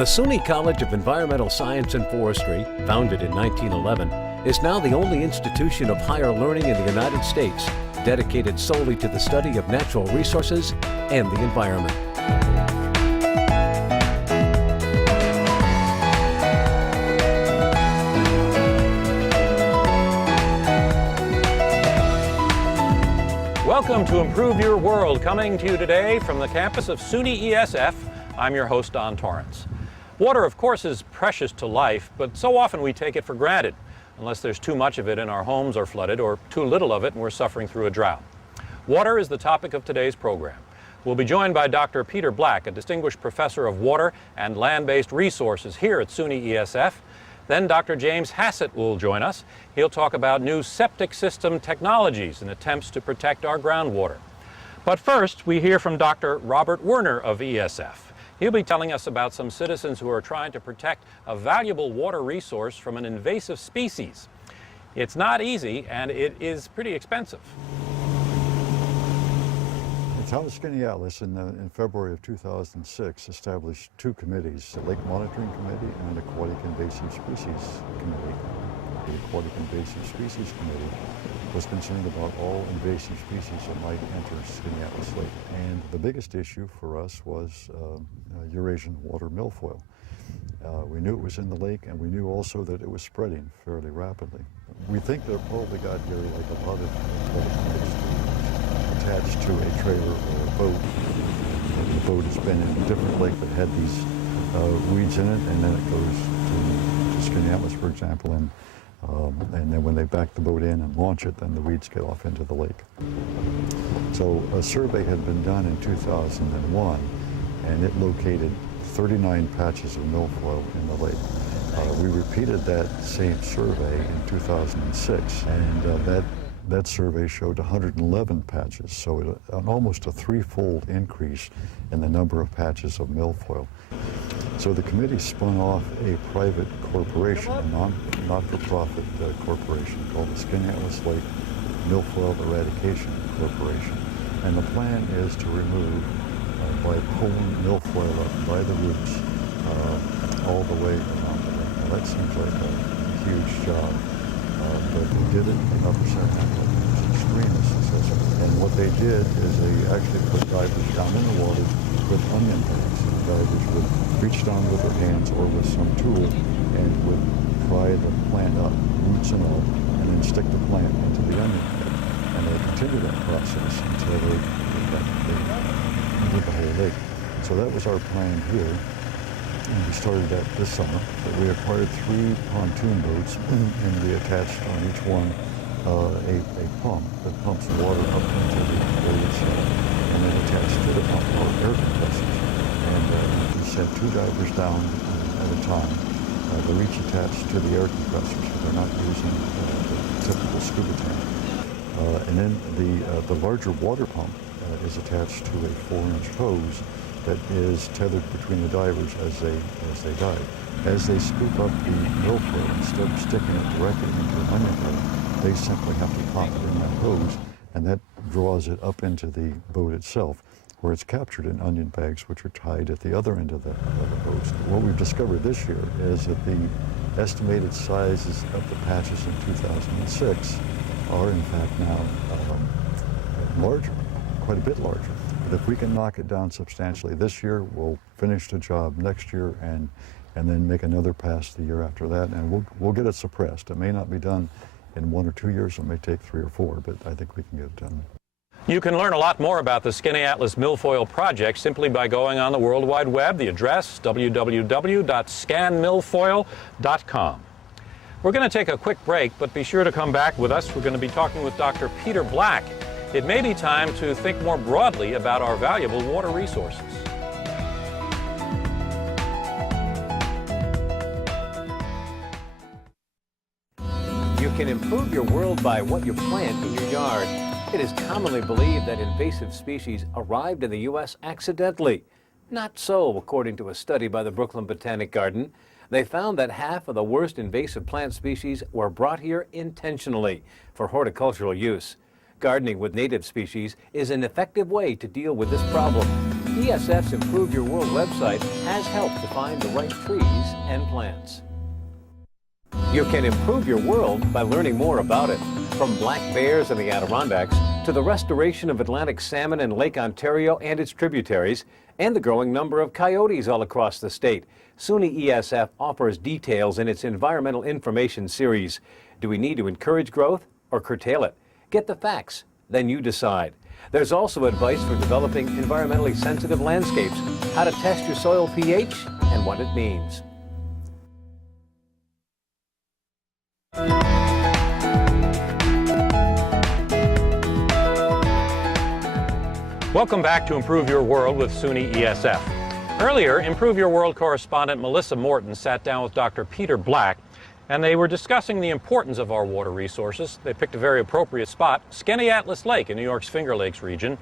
The SUNY College of Environmental Science and Forestry, founded in 1911, is now the only institution of higher learning in the United States dedicated solely to the study of natural resources and the environment. Welcome to Improve Your World, coming to you today from the campus of SUNY-ESF. I'm your host, Don Torrance. Water, of course, is precious to life, but so often we take it for granted, unless there's too much of it and our homes are flooded, or too little of it and we're suffering through a drought. Water is the topic of today's program. We'll be joined by Dr. Peter Black, a distinguished professor of water and land-based resources here at SUNY-ESF. Then Dr. James Hassett will join us. He'll talk about new septic system technologies and attempts to protect our groundwater. But first, we hear from Dr. Robert Werner of ESF. He'll be telling us about some citizens who are trying to protect a valuable water resource from an invasive species. It's not easy, and it is pretty expensive. The town of Muskellunge in February of 2006 established two committees, the Lake Monitoring Committee and an Aquatic Invasive Species Committee. The Aquatic Invasive Species Committee was concerned about all invasive species that might enter Muskellunge Lake. And the biggest issue for us was Eurasian water milfoil. We knew it was in the lake, and we knew also that it was spreading fairly rapidly. We think that it probably got here like a lot of attached to a trailer or a boat. The boat has been in a different lake that had these weeds in it, and then it goes to Muskellunge, for example, and then when they back the boat in and launch it, then the weeds get off into the lake. So a survey had been done in 2001, and it located 39 patches of milfoil in the lake. We repeated that same survey in 2006, and that survey showed 111 patches, so almost a threefold increase in the number of patches of milfoil. So the committee spun off a private corporation, a not-for-profit corporation called the Muskellunge Lake Milfoil Eradication Corporation. And the plan is to remove, by pulling milfoil up by the roots, all the way around the lake. Now that seems like a huge job, but they did it in Upper Sacramento. It was extremely successful. And what they did is they actually put divers down in the water with onion bags. Divers would reach down with their hands or with some tool and would pry the plant up, roots and all, and then stick the plant into the onion bag. And they continue that process until they did the whole lake. So that was our plan here. And we started that this summer. But we acquired 3 pontoon boats, and we attached on each one a pump that pumps water up into the boat itself, and then attached to the pump are air compressors. And we sent 2 divers down at a time. They're each attached to the air compressor, so they're not using the typical scuba tank. And then the larger water pump is attached to a 4-inch hose that is tethered between the divers as they dive. As they scoop up the milfoil, instead of sticking it directly into the onion bag, they simply have to pop it in that hose, and that draws it up into the boat itself, where it's captured in onion bags, which are tied at the other end of the hose. What we've discovered this year is that the estimated sizes of the patches in 2006 are in fact now larger, quite a bit larger. But if we can knock it down substantially this year, we'll finish the job next year and then make another pass the year after that, and we'll get it suppressed. It may not be done in 1 or 2 years, it may take 3 or 4, but I think we can get it done. You can learn a lot more about the Muskellunge Milfoil Project simply by going on the World Wide Web. The address, www.scanmilfoil.com. We're going to take a quick break, but be sure to come back with us. We're going to be talking with Dr. Peter Black. It may be time to think more broadly about our valuable water resources. You can improve your world by what you plant in your yard. It is commonly believed that invasive species arrived in the U.S. accidentally. Not so, according to a study by the Brooklyn Botanic Garden. They found that half of the worst invasive plant species were brought here intentionally for horticultural use. Gardening with native species is an effective way to deal with this problem. ESF's Improve Your World website has helped to find the right trees and plants. You can improve your world by learning more about it. From black bears in the Adirondacks to the restoration of Atlantic salmon in Lake Ontario and its tributaries, and the growing number of coyotes all across the state, SUNY-ESF offers details in its environmental information series. Do we need to encourage growth or curtail it? Get the facts, then you decide. There's also advice for developing environmentally sensitive landscapes, how to test your soil pH, and what it means. Welcome back to Improve Your World with SUNY-ESF. Earlier, Improve Your World correspondent Melissa Morton sat down with Dr. Peter Black, and they were discussing the importance of our water resources. They picked a very appropriate spot, Skaneateles Lake in New York's Finger Lakes region.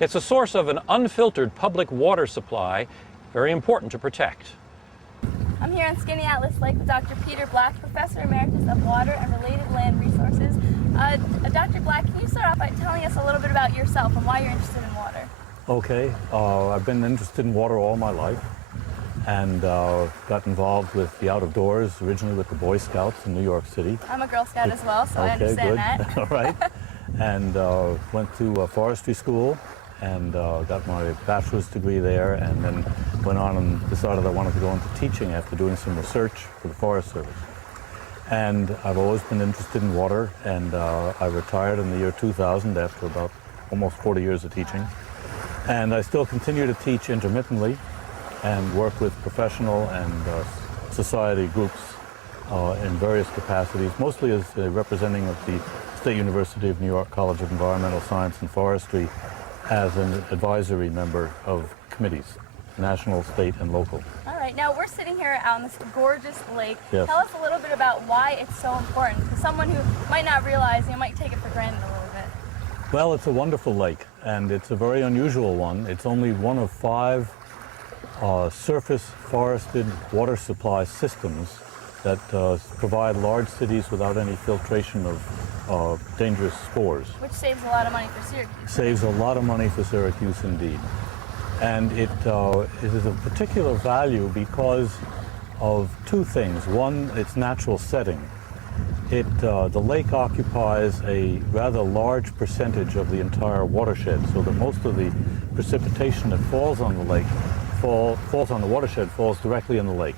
It's a source of an unfiltered public water supply, very important to protect. I'm here on Skaneateles Lake with Dr. Peter Black, Professor Emeritus of Water and Related Land Resources. Dr. Black, can you start off by telling us a little bit about yourself and why you're interested in water? Okay, I've been interested in water all my life and got involved with the out of doors, originally with the Boy Scouts in New York City. I'm a Girl Scout as well, so I Okay, understand good. that. All right. And went to Forestry school and got my bachelor's degree there, and then went on and decided I wanted to go into teaching after doing some research for the Forest Service. And I've always been interested in water, and I retired in the year 2000 after about almost 40 years of teaching. And I still continue to teach intermittently and work with professional and society groups in various capacities, mostly as a representing of the State University of New York College of Environmental Science and Forestry as an advisory member of committees, national, state, and local. All right, now we're sitting here out on this gorgeous lake. Yes. Tell us a little bit about why it's so important to someone who might not realize, might take it for granted a little bit. Well, it's a wonderful lake, and it's a very unusual one. It's only one of 5 surface forested water supply systems that provide large cities without any filtration of dangerous spores. Which saves a lot of money for Syracuse. Saves a lot of money for Syracuse indeed. And it is of particular value because of 2 things. One, its natural setting. The lake occupies a rather large percentage of the entire watershed, so that most of the precipitation that falls on the lake falls on the watershed, falls directly in the lake.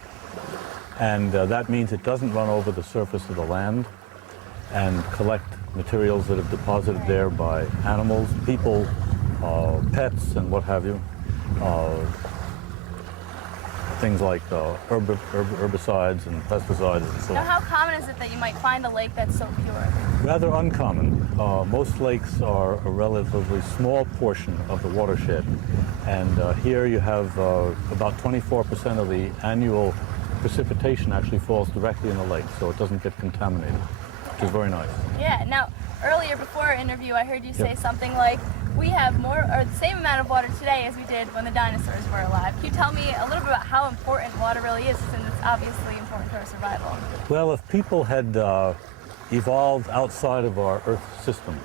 And that means it doesn't run over the surface of the land and collect materials that have deposited there by animals, people, pets, and what have you. Things like herbicides and pesticides and so Now, on. how common is it that you might find a lake that's so pure? Rather uncommon. Most lakes are a relatively small portion of the watershed. And here you have about 24% of the annual precipitation actually falls directly in the lake, so it doesn't get contaminated, which is very nice. Yeah, now, earlier before our interview, I heard you say something like, we have more, or the same amount of water today as we did when the dinosaurs were alive. Can you tell me a little bit about how important water really is, since it's obviously important to our survival? Well, if people had evolved outside of our Earth system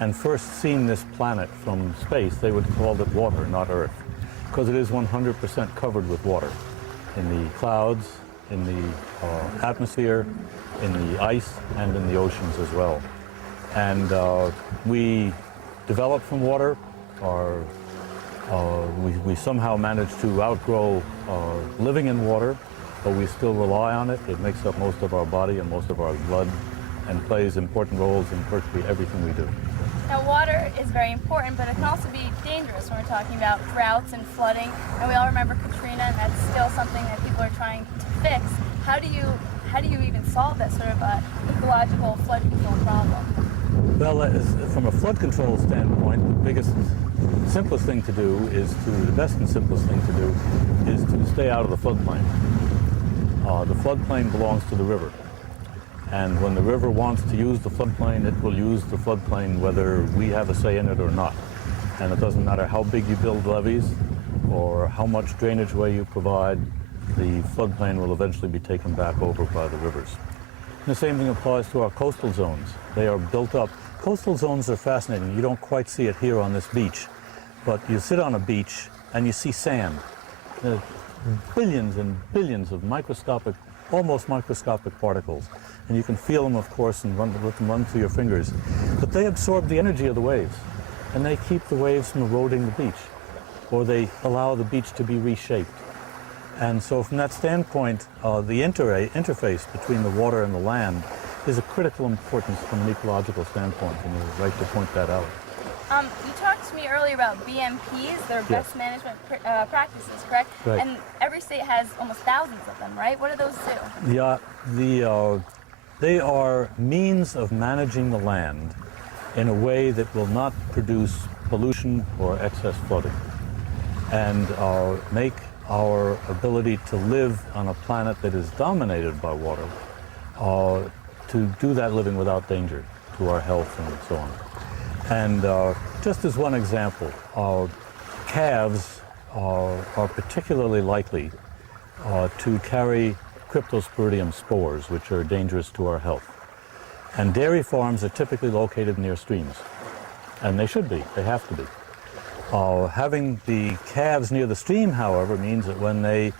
and first seen this planet from space, they would have called it water, not Earth, because it is 100% covered with water in the clouds, in the atmosphere, in the ice, and in the oceans as well. And we developed from water. We somehow managed to outgrow living in water, but we still rely on it. It makes up most of our body and most of our blood and plays important roles in virtually everything we do. Now, water is very important, but it can also be dangerous when we're talking about droughts and flooding. And we all remember Katrina, and that's still something that people are trying to fix. How do you even solve that sort of ecological flood control problem? Well, from a flood control standpoint, the simplest thing to do the best and simplest thing to do is to stay out of the floodplain. The floodplain belongs to the river. And when the river wants to use the floodplain, it will use the floodplain whether we have a say in it or not. And it doesn't matter how big you build levees or how much drainage way you provide, the floodplain will eventually be taken back over by the rivers. And the same thing applies to our coastal zones. They are built up. Coastal zones are fascinating. You don't quite see it here on this beach, but you sit on a beach and you see sand. There are billions and billions of microscopic, almost microscopic particles. And you can feel them, of course, and let them run through your fingers. But they absorb the energy of the waves, and they keep the waves from eroding the beach, or they allow the beach to be reshaped. And so from that standpoint, the interface between the water and the land is of critical importance from an ecological standpoint, and you're right to point that out. You talked to me earlier about BMPs, their best management practices, correct? Right. And every state has almost thousands of them, right? What do those do? Yeah, they are means of managing the land in a way that will not produce pollution or excess flooding, and make our ability to live on a planet that is dominated by water, to do that living without danger to our health and so on. And just as one example, calves are particularly likely to carry cryptosporidium spores, which are dangerous to our health. And dairy farms are typically located near streams, and they should be, they have to be. Having the calves near the stream, however, means that when they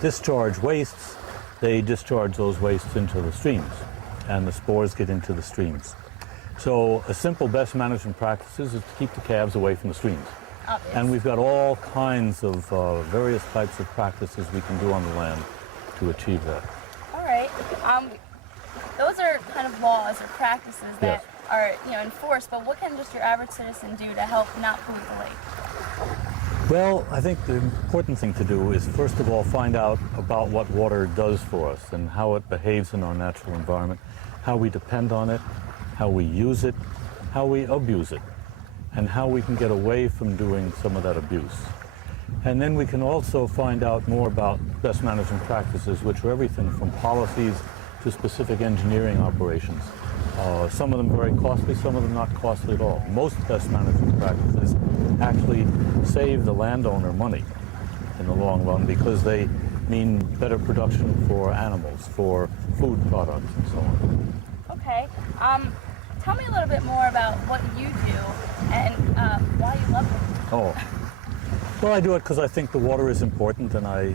discharge wastes, they discharge those wastes into the streams, and the spores get into the streams. So a simple best management practices is to keep the calves away from the streams. Obvious. And we've got all kinds of various types of practices we can do on the land to achieve that. All right. Those are kind of laws or practices that are, enforced, but what can just your average citizen do to help not pollute the lake? Well, I think the important thing to do is, first of all, find out about what water does for us and how it behaves in our natural environment, how we depend on it, how we use it, how we abuse it, and how we can get away from doing some of that abuse. And then we can also find out more about best management practices, which are everything from policies to specific engineering operations. Some of them very costly, some of them not costly at all. Most best management practices actually save the landowner money in the long run because they mean better production for animals, for food products, and so on. Okay. Tell me a little bit more about what you do and why you love it. Oh, well, I do it because I think the water is important, and I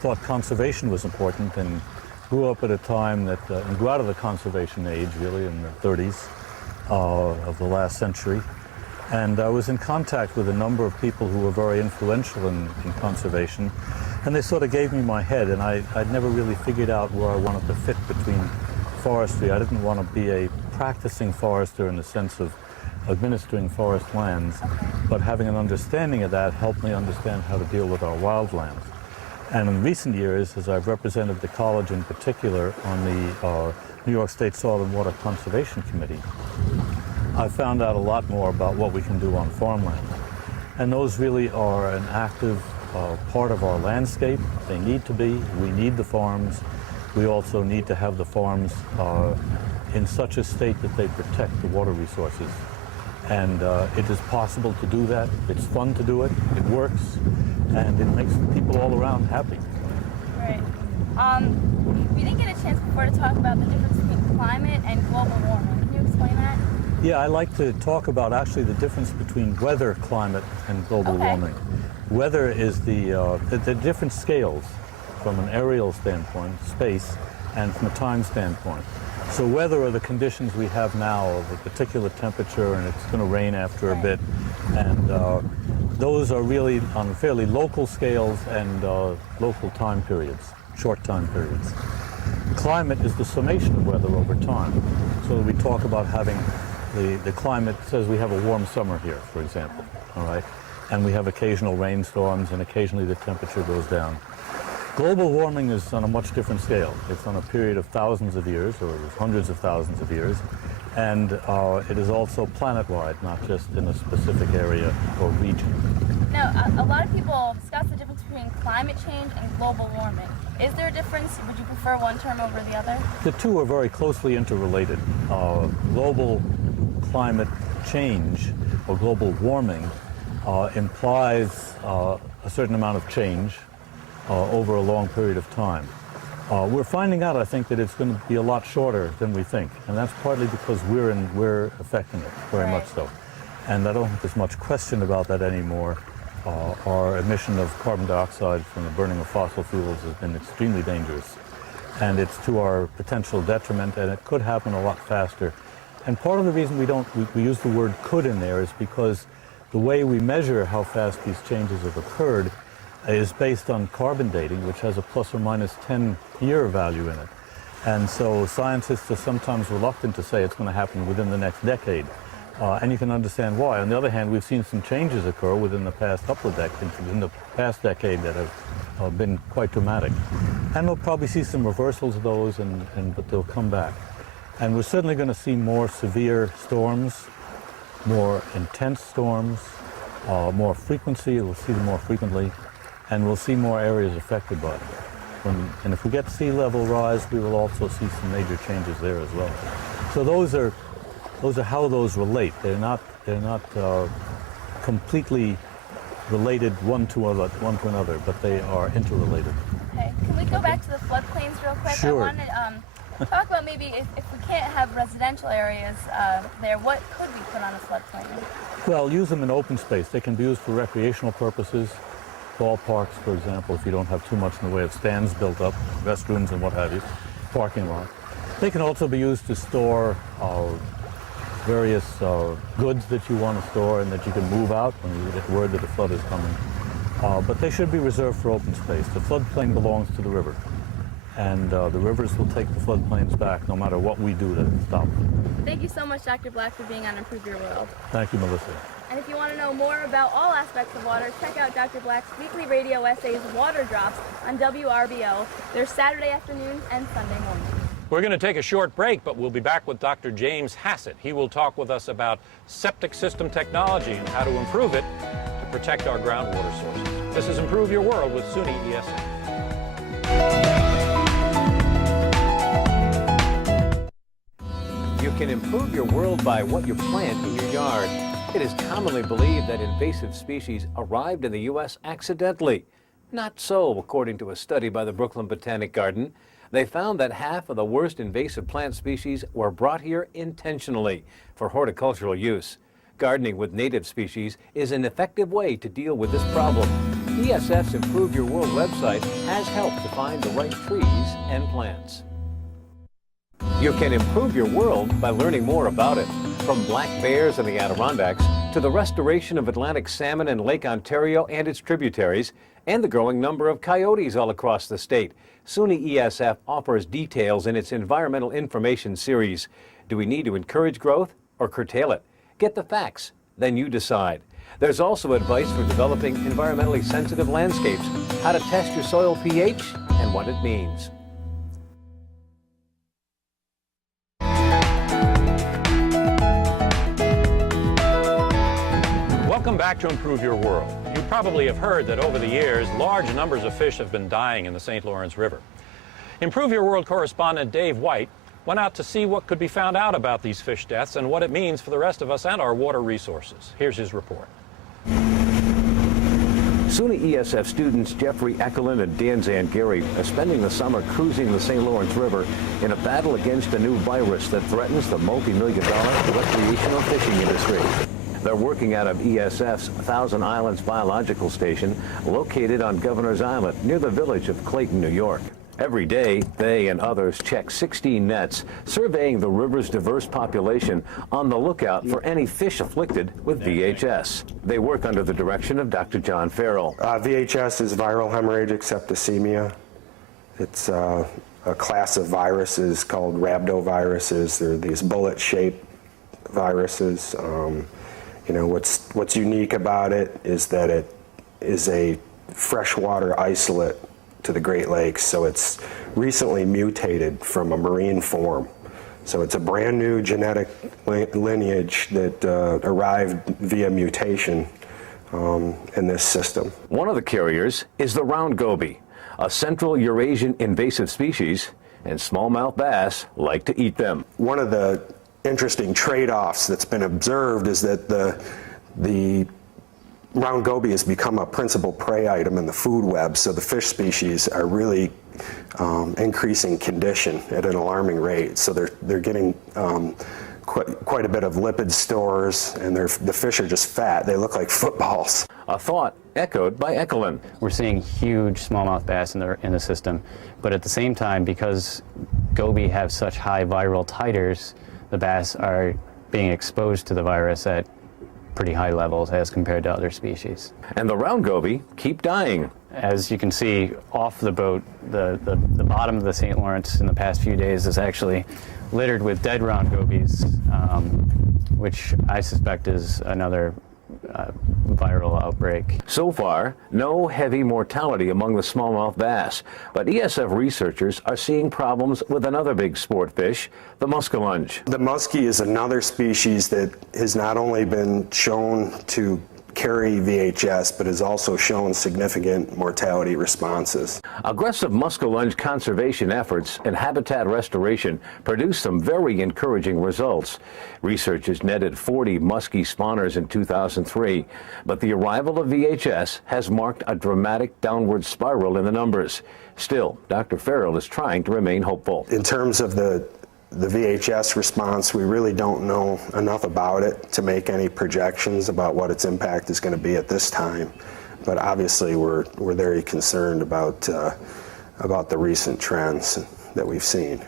thought conservation was important, and grew up at a time that, and grew out of the conservation age, really, in the 30s of the last century. And I was in contact with a number of people who were very influential in conservation, and they sort of gave me my head, and I'd never really figured out where I wanted to fit between forestry. I didn't want to be a practicing forester in the sense of administering forest lands, but having an understanding of that helped me understand how to deal with our wildlands. And in recent years, as I've represented the college in particular on the New York State Soil and Water Conservation Committee, I've found out a lot more about what we can do on farmland. And those really are an active part of our landscape. They need to be. We need the farms. We also need to have the farms in such a state that they protect the water resources. And it is possible to do that. It's fun to do it. It works. And it makes people all around happy. Right. We didn't get a chance before to talk about the difference between climate and global warming. Can you explain that? Yeah, I like to talk about actually the difference between weather, climate, and global warming. Weather is the different scales from an aerial standpoint, space, and from a time standpoint. So weather are the conditions we have now of a particular temperature, and it's going to rain after a bit. And those are really on fairly local scales and local time periods, short time periods. Climate is the summation of weather over time. So we talk about having the climate says we have a warm summer here, for example, all right? And we have occasional rainstorms, and occasionally the temperature goes down. Global warming is on a much different scale. It's on a period of thousands of years, or hundreds of thousands of years, and it is also planet-wide, not just in a specific area or region. Now, a lot of people discuss the difference between climate change and global warming. Is there a difference? Would you prefer one term over the other? The two are very closely interrelated. Global climate change, or global warming, implies a certain amount of change over a long period of time. We're finding out, I think, that it's going to be a lot shorter than we think, and that's partly because we're affecting it very much so. And I don't think there's much question about that anymore. our emission of carbon dioxide from the burning of fossil fuels has been extremely dangerous. And it's to our potential detriment, and it could happen a lot faster. And part of the reason we use the word could in there is because the way we measure how fast these changes have occurred is based on carbon dating, which has a plus or minus 10-year value in it. And so scientists are sometimes reluctant to say it's going to happen within the next decade. And you can understand why. On the other hand, we've seen some changes occur within the past couple of decades, in the past decade, that have been quite dramatic. And we'll probably see some reversals of those, but they'll come back. And we're certainly going to see more severe storms, more intense storms, more frequency. We'll see them more frequently, and we'll see more areas affected by them. And if we get sea level rise, we will also see some major changes there as well. So those are how those relate. They're not completely related one to another, but they are interrelated. Okay, can we go back to the floodplains real quick? Sure. I wanted to talk about maybe if we can't have residential areas there, what could we put on a floodplain? Well, use them in open space. They can be used for recreational purposes, ballparks, for example, if you don't have too much in the way of stands built up, restrooms and what have you, parking lot. They can also be used to store various goods that you want to store and that you can move out when you get word that a flood is coming. But they should be reserved for open space. The floodplain belongs to the river, and the rivers will take the floodplains back no matter what we do to stop them. Thank you so much, Dr. Black, for being on Improve Your World. Thank you, Melissa. And if you want to know more about all aspects of water, check out Dr. Black's weekly radio essays, Water Drops, on WRBO. They're Saturday afternoons and Sunday mornings. We're going to take a short break, but we'll be back with Dr. James Hassett. He will talk with us about septic system technology and how to improve it to protect our groundwater sources. This is Improve Your World with SUNY-ESF. You can improve your world by what you plant in your yard. It is commonly believed that invasive species arrived in the U.S. accidentally. Not so, according to a study by the Brooklyn Botanic Garden. They found that half of the worst invasive plant species were brought here intentionally for horticultural use. Gardening with native species is an effective way to deal with this problem. ESF's Improve Your World website has helped to find the right trees and plants. You can improve your world by learning more about it. From black bears in the Adirondacks to the restoration of Atlantic salmon in Lake Ontario and its tributaries, and the growing number of coyotes all across the state, SUNY-ESF offers details in its Environmental Information Series. Do we need to encourage growth or curtail it? Get the facts, then you decide. There's also advice for developing environmentally sensitive landscapes, how to test your soil pH, and what it means. Welcome back to Improve Your World. You probably have heard that over the years, large numbers of fish have been dying in the St. Lawrence River. Improve Your World correspondent Dave White went out to see what could be found out about these fish deaths and what it means for the rest of us and our water resources. Here's his report. SUNY-ESF students Geofrey, Eckerlin, and Dan Zangari are spending the summer cruising the St. Lawrence River in a battle against a new virus that threatens the multi-million-dollar recreational fishing industry. They're working out of ESF's Thousand Islands Biological Station, located on Governor's Island, near the village of Clayton, New York. Every day, they and others check 16 nets, surveying the river's diverse population on the lookout for any fish afflicted with VHS. They work under the direction of Dr. John Farrell. VHS is viral hemorrhagic septicemia. It's a class of viruses called rhabdoviruses. They're these bullet-shaped viruses. You know, what's unique about it is that it is a freshwater isolate to the Great Lakes, so it's recently mutated from a marine form. So it's a brand new genetic lineage that arrived via mutation in this system. One of the carriers is the round goby, a Central Eurasian invasive species, and smallmouth bass like to eat them. One of the interesting trade-offs that's been observed is that the round goby has become a principal prey item in the food web, so the fish species are really increasing condition at an alarming rate. So they're getting quite a bit of lipid stores, and the fish are just fat. They look like footballs. A thought echoed by Eckerlin. We're seeing huge smallmouth bass in the system, but at the same time, because goby have such high viral titers, the bass are being exposed to the virus at pretty high levels as compared to other species. And the round goby keep dying. As you can see off the boat, the bottom of the St. Lawrence in the past few days is actually littered with dead round gobies, which I suspect is another viral outbreak. So far, no heavy mortality among the smallmouth bass, but ESF researchers are seeing problems with another big sport fish, the muskellunge. The muskie is another species that has not only been shown to carry VHS, but has also shown significant mortality responses. Aggressive muskellunge conservation efforts and habitat restoration produced some very encouraging results. Researchers netted 40 muskie spawners in 2003, but the arrival of VHS has marked a dramatic downward spiral in the numbers. Still, Dr. Farrell is trying to remain hopeful. In terms of the VHS response, we really don't know enough about it to make any projections about what its impact is going to be at this time. But obviously, we're very concerned about the recent trends that we've seen.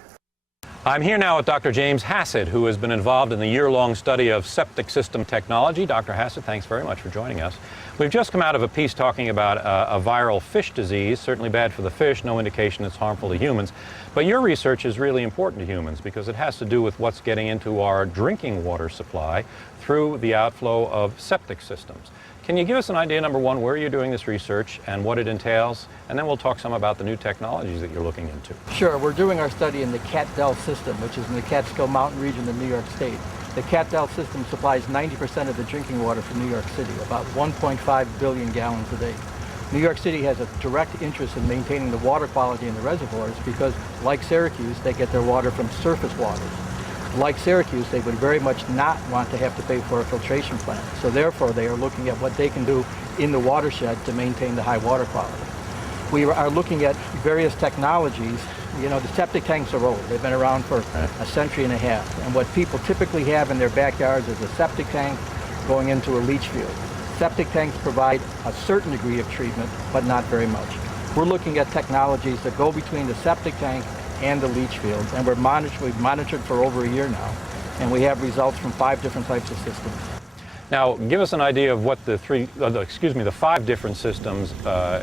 I'm here now with Dr. James Hassett, who has been involved in the year-long study of septic system technology. Dr. Hassett, thanks very much for joining us. We've just come out of a piece talking about a viral fish disease, certainly bad for the fish, no indication it's harmful to humans. But your research is really important to humans because it has to do with what's getting into our drinking water supply through the outflow of septic systems. Can you give us an idea, number one, where you're doing this research and what it entails? And then we'll talk some about the new technologies that you're looking into. Sure. We're doing our study in the Cat-Dell system, which is in the Catskill Mountain region of New York State. The Cat-Dell system supplies 90% of the drinking water for New York City, about 1.5 billion gallons a day. New York City has a direct interest in maintaining the water quality in the reservoirs because, like Syracuse, they get their water from surface waters. Like Syracuse, they would very much not want to have to pay for a filtration plant. So therefore, they are looking at what they can do in the watershed to maintain the high water quality. We are looking at various technologies. You know, the septic tanks are old. They've been around for a century and a half. And what people typically have in their backyards is a septic tank going into a leach field. Septic tanks provide a certain degree of treatment, but not very much. We're looking at technologies that go between the septic tank and the leach field, and we've monitored for over a year now, and we have results from 5 different types of systems. Now, give us an idea of what the 5 different systems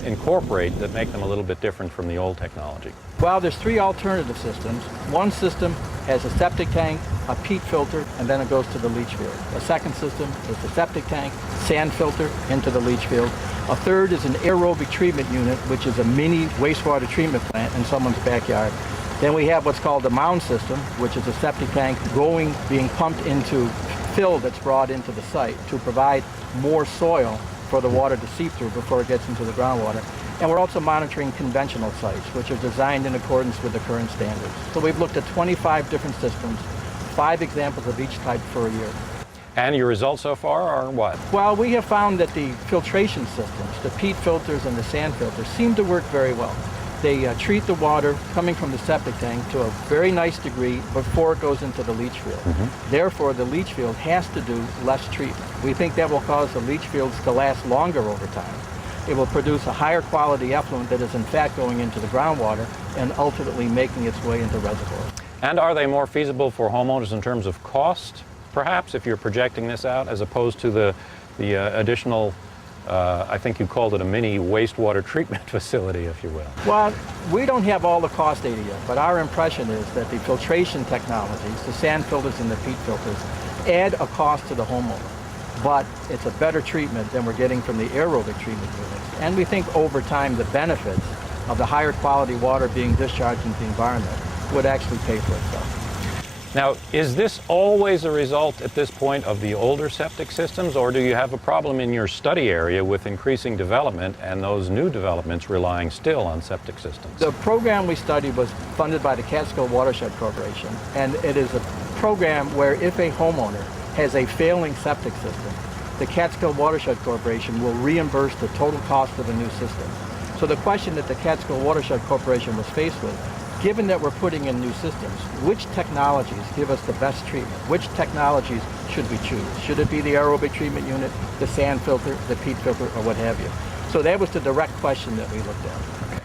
incorporate that make them a little bit different from the old technology. Well, there's 3 alternative systems. One system has a septic tank, a peat filter, and then it goes to the leach field. A second system is the septic tank, sand filter into the leach field. A third is an aerobic treatment unit, which is a mini wastewater treatment plant in someone's backyard. Then we have what's called the mound system, which is a septic tank being pumped into fill that's brought into the site to provide more soil for the water to seep through before it gets into the groundwater. And we're also monitoring conventional sites, which are designed in accordance with the current standards. So we've looked at 25 different systems, 5 examples of each type for a year. And your results so far are what? Well, we have found that the filtration systems, the peat filters and the sand filters, seem to work very well. They treat the water coming from the septic tank to a very nice degree before it goes into the leach field. Therefore, the leach field has to do less treatment. We think that will cause the leach fields to last longer over time. It will produce a higher quality effluent that is in fact going into the groundwater and ultimately making its way into reservoirs. And are they more feasible for homeowners in terms of cost, perhaps, if you're projecting this out, as opposed to the additional I think you called it a mini wastewater treatment facility, if you will? Well, we don't have all the cost data yet, but our impression is that the filtration technologies, the sand filters and the peat filters, add a cost to the homeowner. But it's a better treatment than we're getting from the aerobic treatment units. And we think over time the benefits of the higher quality water being discharged into the environment would actually pay for itself. Now, is this always a result at this point of the older septic systems, or do you have a problem in your study area with increasing development and those new developments relying still on septic systems? The program we studied was funded by the Catskill Watershed Corporation, and it is a program where if a homeowner has a failing septic system, the Catskill Watershed Corporation will reimburse the total cost of the new system. So the question that the Catskill Watershed Corporation was faced with, given that we're putting in new systems, which technologies give us the best treatment? Which technologies should we choose? Should it be the aerobic treatment unit, the sand filter, the peat filter, or what have you? So that was the direct question that we looked at.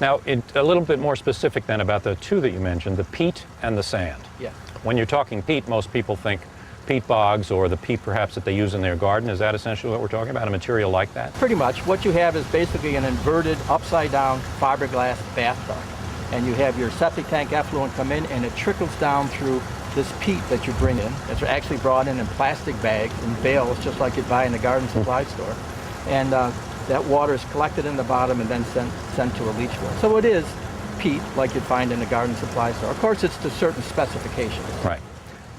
Now, a little bit more specific then about the two that you mentioned, the peat and the sand. Yeah. When you're talking peat, most people think peat bogs or the peat perhaps that they use in their garden. Is that essentially what we're talking about, a material like that? Pretty much. What you have is basically an inverted, upside-down fiberglass bathtub. And you have your septic tank effluent come in, and it trickles down through this peat that you bring in. It's actually brought in plastic bags and bales, just like you'd buy in the garden supply store. And that water is collected in the bottom and then sent to a leach field. So it is peat, like you'd find in the garden supply store. Of course, it's to certain specifications. Right.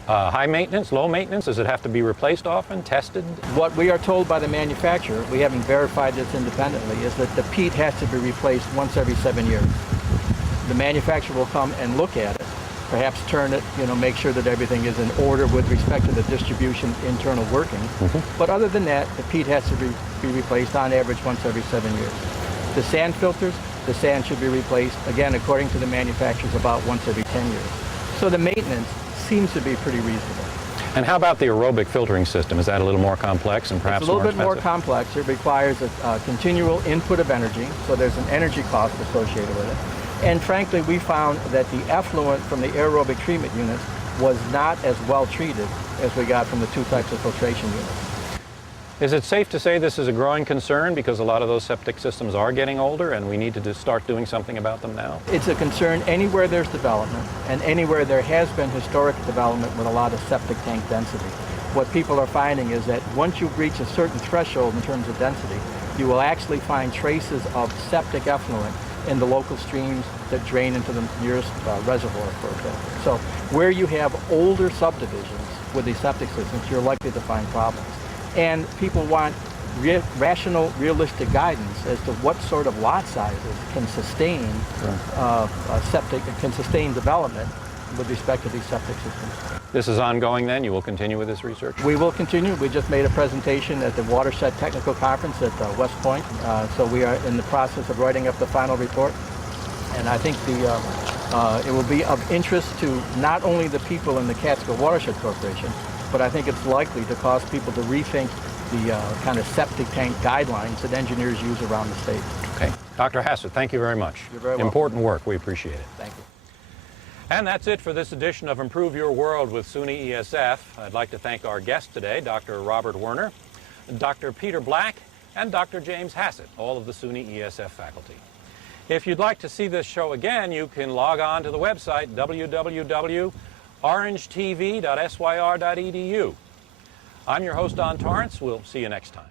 High maintenance, low maintenance? Does it have to be replaced often, tested? What we are told by the manufacturer, we haven't verified this independently, is that the peat has to be replaced once every 7 years. The manufacturer will come and look at it, perhaps turn it, make sure that everything is in order with respect to the distribution internal workings. But other than that, the peat has to be replaced on average once every 7 years. The sand filters, the sand should be replaced, again, according to the manufacturers, about once every 10 years. So the maintenance seems to be pretty reasonable. And how about the aerobic filtering system? Is that a little more complex and perhaps It's a little bit more expensive? complex. It requires a continual input of energy, so there's an energy cost associated with it. And frankly, we found that the effluent from the aerobic treatment units was not as well treated as we got from the two types of filtration units. Is it safe to say this is a growing concern because a lot of those septic systems are getting older and we need to start doing something about them now? It's a concern anywhere there's development and anywhere there has been historic development with a lot of septic tank density. What people are finding is that once you reach a certain threshold in terms of density, you will actually find traces of septic effluent in the local streams that drain into the nearest reservoir, for example. So where you have older subdivisions with these septic systems, you're likely to find problems. And people want rational, realistic guidance as to what sort of lot sizes can sustain can sustain development with respect to these septic systems. This is ongoing then? You will continue with this research? We will continue. We just made a presentation at the Watershed Technical Conference at West Point. So we are in the process of writing up the final report. And I think it will be of interest to not only the people in the Catskill Watershed Corporation, but I think it's likely to cause people to rethink the kind of septic tank guidelines that engineers use around the state. Okay. Dr. Hassett, thank you very much. You're very welcome. Important work. We appreciate it. Thank you. And that's it for this edition of Improve Your World with SUNY-ESF. I'd like to thank our guests today, Dr. Robert Werner, Dr. Peter Black, and Dr. James Hassett, all of the SUNY-ESF faculty. If you'd like to see this show again, you can log on to the website www.orangetv.syr.edu. I'm your host, Don Torrance. We'll see you next time.